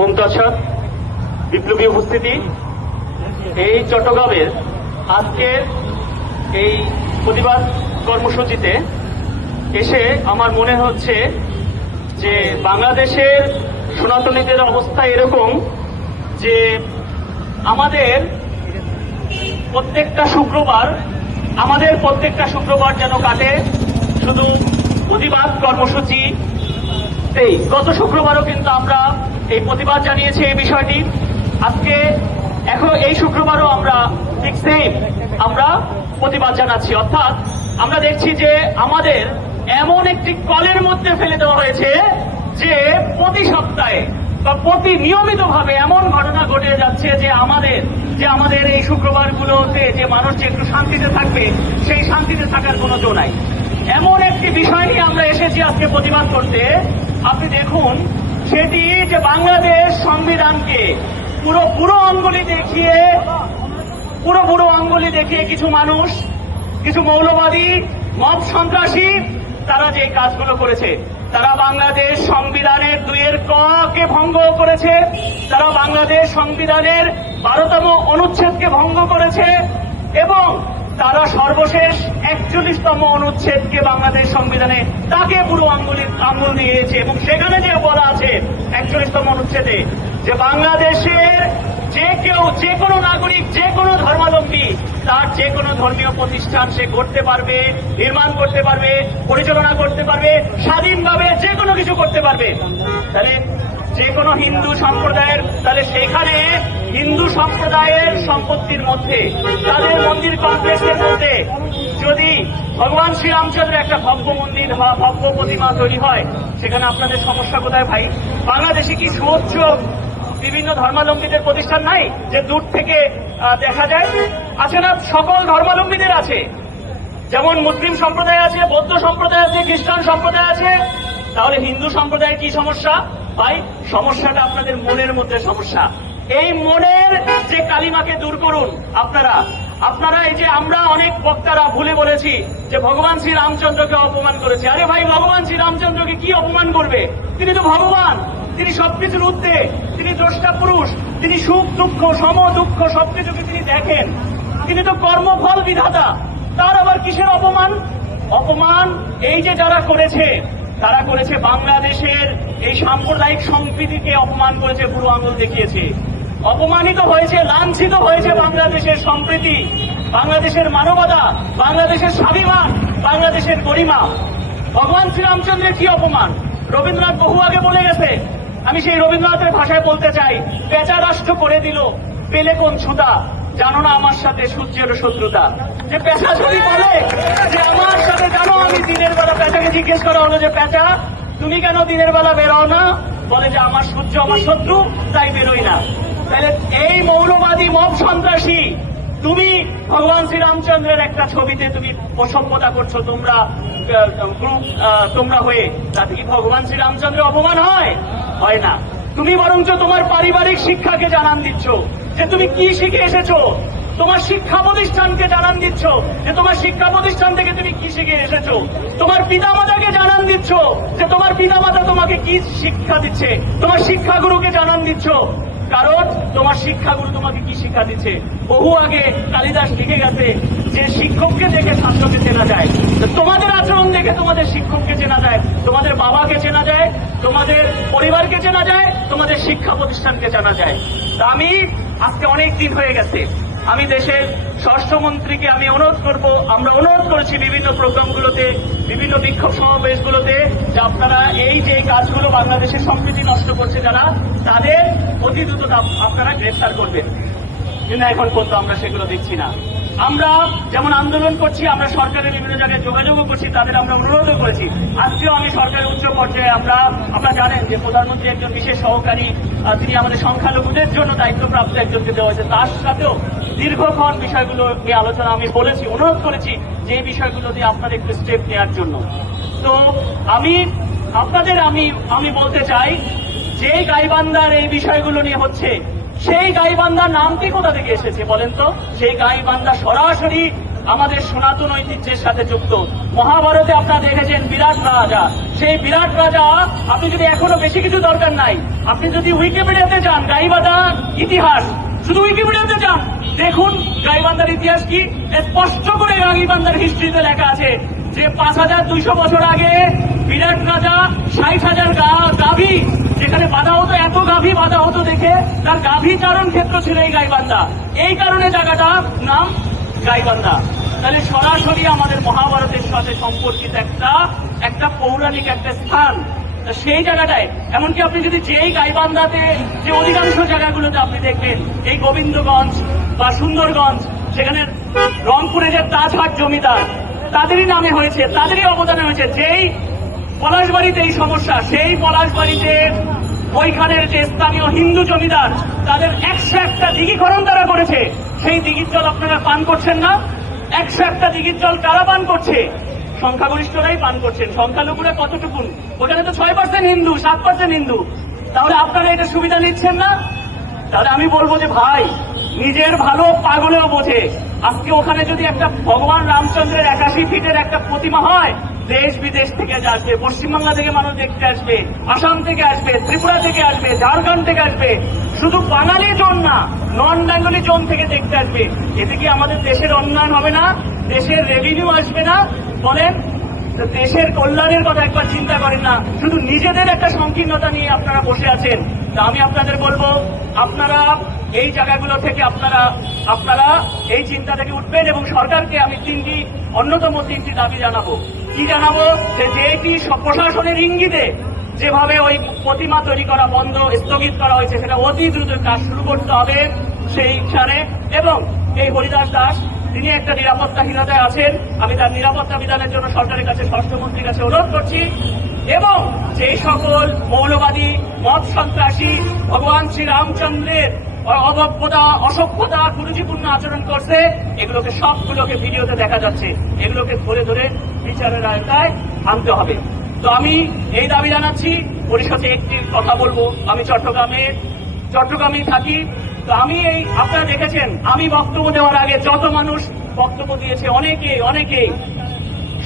ওম তৎসৎ। বিপ্লবী উপস্থিতি, এই চট্টগ্রামের আজকের এই প্রতিবাদ কর্মসূচিতে এসে আমার মনে হচ্ছে যে বাংলাদেশের সনাতনীদের অবস্থা এরকম যে আমাদের প্রত্যেকটা শুক্রবার যেন কাটে শুধু প্রতিবাদ কর্মসূচিতেই। গত শুক্রবারও কিন্তু আমরা এই প্রতিবাদ জানিয়েছি এই বিষয়টি। আজকে এখন এই শুক্রবারও আমরা ঠিক সেম আমরা প্রতিবাদ জানাচ্ছি। অর্থাৎ আমরা দেখছি যে আমাদের এমন একটি কলের মধ্যে ফেলে দেওয়া হয়েছে যে প্রতি সপ্তাহে বা প্রতি নিয়মিতভাবে এমন ঘটনা ঘটে যাচ্ছে যে আমাদের এই শুক্রবারগুলোতে যে মানুষ যে একটু শান্তিতে থাকবে, সেই শান্তিতে থাকার কোনো জো নাই। এমন একটি বিষয় নিয়ে আমরা এসেছি আজকে প্রতিবাদ করতে। আপনি দেখুন, সেটি যে বাংলাদেশ সংবিধানকে পুরো আঙ্গুলি দেখিয়ে কিছু মানুষ, কিছু মৌলবাদী মব সন্ত্রাসী, তারা যে কাজগুলো করেছে, তারা বাংলাদেশ সংবিধানের 2 ক কে ভঙ্গ করেছে, তারা বাংলাদেশ সংবিধানের 12তম অনুচ্ছেদকে ভঙ্গ করেছে এবং তারা সর্বশেষ 41তম অনুচ্ছেদকে বাংলাদেশ সংবিধানে তাকে পুরো আঙ্গুল দিয়েছে। এবং সেখানে যে বলা আছে 41তম অনুচ্ছেদে যে বাংলাদেশের যে কোনো নাগরিক, যে কোনো ধর্মাবলম্বী তার যে কোনো ধর্মীয় প্রতিষ্ঠান সে করতে পারবে, নির্মাণ করতে পারবে, পরিচালনা করতে পারবে, স্বাধীনভাবে যে কোনো কিছু করতে পারবে। তাহলে যে কোনো হিন্দু সম্প্রদায়ের, তাহলে সেখানে হিন্দু সম্প্রদায়ের সম্পত্তির মধ্যে, তাদের মন্দির কমপ্লেক্সের মধ্যে যদি ভগবান শ্রীরামচন্দ্রের একটা ভব্য মন্দির, ভব্য প্রতিমা তৈরি হয়, সেখানে আপনাদের সমস্যা কোথায় ভাই? বাংলাদেশে কি সুউচ্চ বিভিন্ন ধর্মাবলম্বীদের প্রতিষ্ঠান নাই যে দূর থেকে দেখা যায়? আছে না? সকল ধর্মাবলম্বীদের আছে, যেমন মুসলিম সম্প্রদায় আছে, বৌদ্ধ সম্প্রদায় আছে, খ্রিস্টান সম্প্রদায় আছে। তাহলে হিন্দু সম্প্রদায়ের কি সমস্যা ভাই? সমস্যাটা আপনাদের মনের মধ্যে সমস্যা। এই মনের যে কালিমাকে দূর করুন আপনারা। এই যে আমরা অনেক বক্তারা ভুলে বলেছি যে ভগবান শ্রী রামচন্দ্রকে অপমান করেছে। আরে ভাই, ভগবান শ্রী রামচন্দ্রকে কি অপমান করবে? তিনি তো ভগবান, তিনি সবকিছুর ঊর্ধ্বে, তিনি দ্রষ্টা পুরুষ, তিনি সুখ দুঃখ সম দুঃখ সবকিছুকে তিনি দেখেন, তিনি তো কর্মফল বিধাতা। তার আবার কিসের অপমান? অপমান এই যে যারা করেছে, তারা করেছে বাংলাদেশের এই সাম্প্রদায়িক সম্প্রীতিকে অপমান করেছে, বুড়ো আঙুল দেখিয়েছে। অপমানিত হয়েছে, লাঞ্ছিত হয়েছে বাংলাদেশের সম্প্রীতি, বাংলাদেশের মানবতা, বাংলাদেশের স্বাভিমান, বাংলাদেশের গরিমা। ভগবান শ্রীরামচন্দ্রের কি অপমান? রবীন্দ্রনাথ বহু আগে বলে গেছে। আমি সেই রবীন্দ্রনাথের ভাষায় বলতে চাই, পেঁচা রাষ্ট্র করে দিল, পেলে কোন ছুতা, জানো না আমার সাথে সূর্যের শত্রুতা। যে পেঁচা যদি বলে যে আমার সাথে, জানো আমি দিনের বেলা, পেঁচাকে জিজ্ঞেস করা হলো যে পেঁচা তুমি কেন দিনের বেলা বেরো না? বলে যে আমার সূর্য আমার শত্রু, তাই বেরোই না। তাহলে এই মৌলবাদী মব সন্ত্রাসী, তুমি ভগবান শ্রীরামচন্দ্রের একটা ছবিতে তুমি অসভ্যতা করছো তোমরা হয়ে, তাতে কি ভগবান শ্রীরামচন্দ্রের অপমান হয় না? তুমি বরঞ্চ তোমার পারিবারিক শিক্ষাকে জানান দিচ্ছ যে তুমি কি শিখে এসেছো, তোমার শিক্ষা প্রতিষ্ঠানকে জানান দিচ্ছ যে তোমার শিক্ষা প্রতিষ্ঠান থেকে তুমি কি শিখে এসেছো, তোমার পিতামাতাকে জানান দিচ্ছ যে তোমার পিতামাতা তোমাকে কি শিক্ষা দিচ্ছে, তোমার শিক্ষাগুরুকে জানান দিচ্ছ। কারণ তোমার শিক্ষাগুরু তোমাকে কি শিক্ষা দিচ্ছে? বহু আগে কালিদাস লিখে গেছে যে শিক্ষককে দেখে ছাত্রকে চেনা যায়, তোমাদের আচরণ দেখে তোমাদের শিক্ষককে চেনা যায়, তোমাদের বাবাকে চেনা যায়, তোমাদের পরিবারকে চেনা যায়, তোমাদের শিক্ষা প্রতিষ্ঠানকে জানা যায়। তা আমি আজকে অনেক দিন হয়ে গেছে, আমি দেশের স্বরাষ্ট্রমন্ত্রীকে আমরা অনুরোধ করেছি বিভিন্ন প্রোগ্রামগুলোতে, বিভিন্ন বিক্ষোভ সমাবেশগুলোতে, যে আপনারা এই যে কাজগুলো বাংলাদেশের সম্প্রীতি নষ্ট করছে যারা, তাদের অতি দ্রুত আপনারা গ্রেফতার করবেন। কিন্তু এখন পর্যন্ত আমরা সেগুলো দেখছি না। আমরা যেমন আন্দোলন করছি, আমরা সরকারের বিভিন্ন জায়গায় যোগাযোগও করছি, তাদের আমরা অনুরোধও করেছি। আজকেও আমি সরকারের উচ্চ পর্যায়ে আপনারা জানেন যে প্রধানমন্ত্রী একজন বিশেষ সহকারী, তিনি আমাদের সংখ্যালঘুদের জন্য দায়িত্বপ্রাপ্ত একজনকে দেওয়া হয়েছে, তার সাথেও দীর্ঘক্ষণ বিষয়গুলো নিয়ে আলোচনা আমি বলেছি, অনুরোধ করেছি যে এই বিষয়গুলো দিয়ে আপনাদের একটু স্টেপ নেওয়ার জন্য। তো আমি বলতে চাই, যে গাইবান্ধার এই বিষয়গুলো নিয়ে হচ্ছে, সেই গাইবান্ধার নামটি কোথা থেকে এসেছে বলেন তো? সেই গাইবান্ধা সরাসরি আমাদের সনাতন ঐতিহ্যের সাথে যুক্ত। মহাভারতে আপনারা দেখেছেন বিরাট রাজা, সেই বিরাট রাজা আপনি যদি এখনো বেশি কিছু দরকার নাই, আপনি যদি উইকিপিডিয়াতে যান গাইবান্ধা ইতিহাস, শুধু উইকিপিডিয়াতে যান, দেখুন গাইবান্ধার ইতিহাস কি, স্পষ্ট করে গাইবান্ধার হিস্ট্রিতে লেখা আছে যে 5200 বছর আগে বিরাট রাজা 60,000 গাভী যেখানে বাঁধা হতো, এত গাভী বাঁধা হতো দেখে তার গাভী চারণ ক্ষেত্র ছিল এই গাইবান্ধা, এই কারণে জায়গাটার নাম গাইবান্ধা। তাহলে সরাসরি আমাদের মহাভারতের সাথে সম্পর্কিত একটা পৌরাণিক একটা স্থান। সেই জায়গাটায় এমনকি আপনি যদি যেই গাইবান্ধাতে যে অধিকাংশ জায়গাগুলোতে আপনি দেখবেন এই গোবিন্দগঞ্জ বা সুন্দরগঞ্জ, সেখানে রংপুরে যে তাজহাট জমিদার তাদেরই নামে হয়েছে, তাদেরই অবদানে হয়েছে। যেই পলাশবাড়িতে এই সমস্যা, সেই পলাশবাড়িতে ওইখানের যে স্থানীয় হিন্দু জমিদার তাদের 101টা দিঘিখনন তারা করেছে, সেই দিঘির জল আপনারা পান করছেন না। 101টা দিঘির জল কারা পান করছে? সংখ্যাগরিষ্ঠরাই পান করছেন। সংখ্যালঘুরা কতটুকুন? ওখানে তো 6% হিন্দু, 7% হিন্দু। তাহলে আপনারা এটা সুবিধা নিচ্ছেন না? তাহলে আমি বলবো যে ভাই, নিজের ভালো পাগলেও বোঝে। আজকে ওখানে যদি একটা ভগবান রামচন্দ্রের 81 ফিটের একটা প্রতিমা হয়, দেশ বিদেশ থেকে আসবে, পশ্চিমবাংলা থেকে মানুষ দেখতে আসবে, আসাম থেকে আসবে, ত্রিপুরা থেকে আসবে, ঝাড়খণ্ড থেকে আসবে, শুধু বাঙালি জন না, নন বেঙ্গলি জন থেকে দেখতে আসবে। এতে কি আমাদের দেশের উন্নয়ন হবে না? দেশের রেভিনিউ আসবে না? বলেন, দেশের কল্যাণের কথা একবার চিন্তা করেন না, শুধু নিজেদের একটা সংকীর্ণতা নিয়ে আপনারা বসে আছেন। তা আমি আপনাদের বলবো, আপনারা এই জায়গাগুলো থেকে আপনারা এই চিন্তা থেকে উঠবেন এবং সরকারকে আমি অন্যতম তিনটি দাবি জানাবো। কি জানাবো? যে যেটি প্রশাসনের ইঙ্গিতে যেভাবে ওই প্রতিমা তৈরি করা বন্ধ স্থগিত করা হয়েছে, সেটা অতি দ্রুত কাজ শুরু করতে হবে সেই স্থানে। এবং এই হরিদাস দাস তিনি একটা নিরাপত্তাহীনতায় আছেন, আমি তার নিরাপত্তা বিধানের জন্য সরকারের কাছে, স্বরাষ্ট্রমন্ত্রীর কাছে অনুরোধ করছি। এবং যে সকল মৌলবাদী, মত সন্ত্রাসী, ভগবান শ্রী রামচন্দ্রের অভব্যতা, অসভ্যতা, কুরুচিপূর্ণ আচরণ করছে, এগুলোকে সবগুলোকে ভিডিওতে দেখা যাচ্ছে, এগুলোকে ধরে ধরে বিচারের আওতায় আনতে হবে। তো আমি এই দাবি জানাচ্ছি। পরিষদে একটি কথা বলবো, আমি চট্টগ্রামেই থাকি। তো আপনারা দেখেছেন, আমি বক্তব্য দেওয়ার আগে যত মানুষ বক্তব্য দিয়েছে, অনেকেই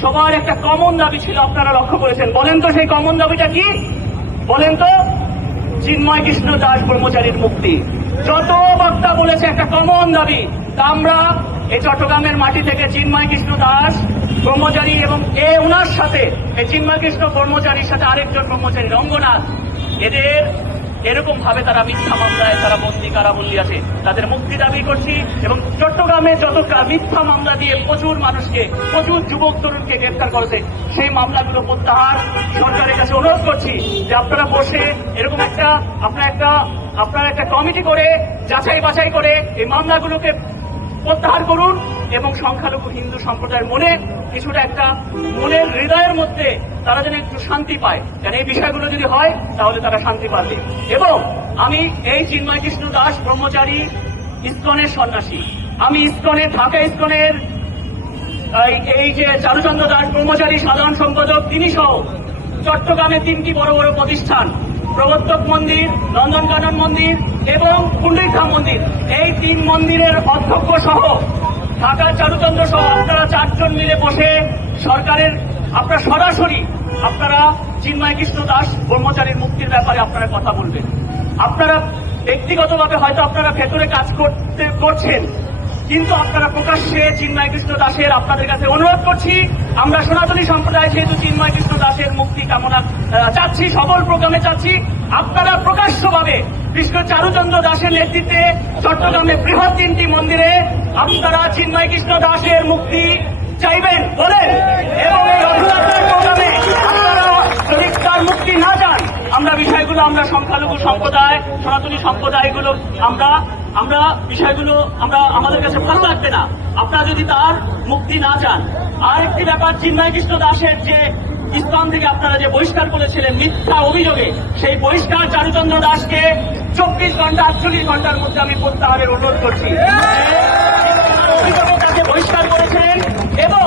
সবার একটা কমন দাবি ছিল, আপনারা লক্ষ্য করেছেন। বলেন তো সেই কমন দাবিটা কি? বলেন তো। চিন্ময় কৃষ্ণ দাস ব্রহ্মচারীর মুক্তি। যত বক্তা বলেছে একটা কমন দাবি। তা আমরা এই চট্টগ্রামের মাটি থেকে চিন্ময় কৃষ্ণ দাস ব্রহ্মচারী এবং ওনার সাথে এই চিন্ময় কৃষ্ণ ব্রহ্মচারীর সাথে আরেকজন ব্রহ্মচারী রঙ্গনাথ, এদের এরকম ভাবে তারা মিথ্যা মামলায় তারা বন্দী কারাবন্দী আছে, তাদের মুক্তি দাবি করছি। এবং চট্টগ্রামে যত মিথ্যা মামলা দিয়ে প্রচুর মানুষকে, প্রচুর যুবক তরুণকে গ্রেফতার করেছে, সেই মামলাগুলো প্রত্যাহার সরকারের কাছে অনুরোধ করছি যে আপনারা বসে এরকম আপনারা একটা কমিটি করে যাচাই বাছাই করে এই মামলাগুলোকে প্রত্যাহার করুন এবং সংখ্যালঘু হিন্দু সম্প্রদায়ের মনে কিছুটা একটা মনের হৃদয়ের মধ্যে তারা যেন একটু শান্তি পায়। কারণ এই বিষয়গুলো যদি হয় তাহলে তারা শান্তি পাবে। এবং আমি এই চিন্ময় কৃষ্ণ দাস ব্রহ্মচারী ইসকনের সন্ন্যাসী, আমি ঢাকা ইসকনের এই যে চারুচন্দ্র দাস ব্রহ্মচারী সাধারণ সম্পাদক, তিনি সহ চট্টগ্রামে 3টি বড় বড় প্রতিষ্ঠান, প্রবর্তক মন্দির, নন্দনকানন মন্দির এবং পুণ্ডরীধাম মন্দির, এই 3 মন্দিরের অধ্যক্ষ সহ ঢাকা চারুচন্দ্র সহ আপনারা 4 জন মিলে বসে সরকারের সরাসরি চিন্ময় কৃষ্ণ দাস ব্রহ্মচারীর মুক্তির ব্যাপারে আপনারা কথা বলবেন। আপনারা ব্যক্তিগতভাবে হয়তো আপনারা ভেতরে কাজ করছেন, কিন্তু আপনারা প্রকাশ্যে চিন্ময় কৃষ্ণ দাসের আপনাদের কাছে অনুরোধ করছি, আমরা সনাতনী সম্প্রদায় যেহেতু চিন্ময় কৃষ্ণ দাসের মুক্তি কামনা চাচ্ছি, সকল প্রোগ্রামে চাচ্ছি, আপনারা প্রকাশ্যভাবে কৃষ্ণ চারুচন্দ্র দাসের নেতৃত্বে চট্টগ্রামে বৃহৎ 3টি মন্দিরে আপনারা চিন্ময় কৃষ্ণ দাসের মুক্তি চাইবেন বলেন। এবং এই রথযাত্রার প্রোগ্রামে আপনারা যদি তার মুক্তি না চান, আমরা সংখ্যালঘু সম্প্রদায়, সনাতনী সম্প্রদায়গুলো আমরা বিষয়গুলো আমাদের কাছে ভালো লাগবে না আপনারা যদি তার মুক্তি না চান। আরেকটি ব্যাপার, চিন্ময় কৃষ্ণ দাসের যে ইসলাম থেকে আপনারা যে বহিষ্কার করেছিলেন মিথ্যা অভিযোগে, সেই বহিষ্কার চারুচন্দ্র দাসকে 24 ঘন্টা 48 ঘন্টার মধ্যে আমি প্রত্যাহারের অনুরোধ করছি। তাকে বহিষ্কার করেছিলেন এবং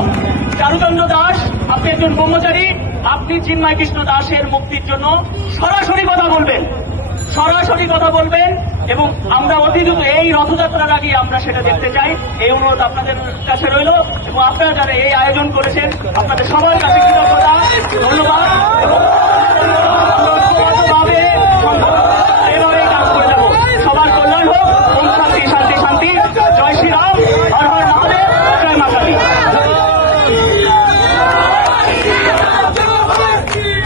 চারুচন্দ্র দাস, আপনি একজন ব্রহ্মচারী, আপনি চিন্ময় কৃষ্ণ দাসের মুক্তির জন্য সরাসরি কথা বলবেন, সরাসরি কথা বলবেন এবং আমরা অতি দ্রুত এই রথযাত্রার আগে আমরা সেটা দেখতে চাই। এই অনুরোধ আপনাদের কাছে রইল এবং আপনারা যারা এই আয়োজন করেছেন আপনাদের সবার কাছে কৃতজ্ঞতা, ধন্যবাদ এবং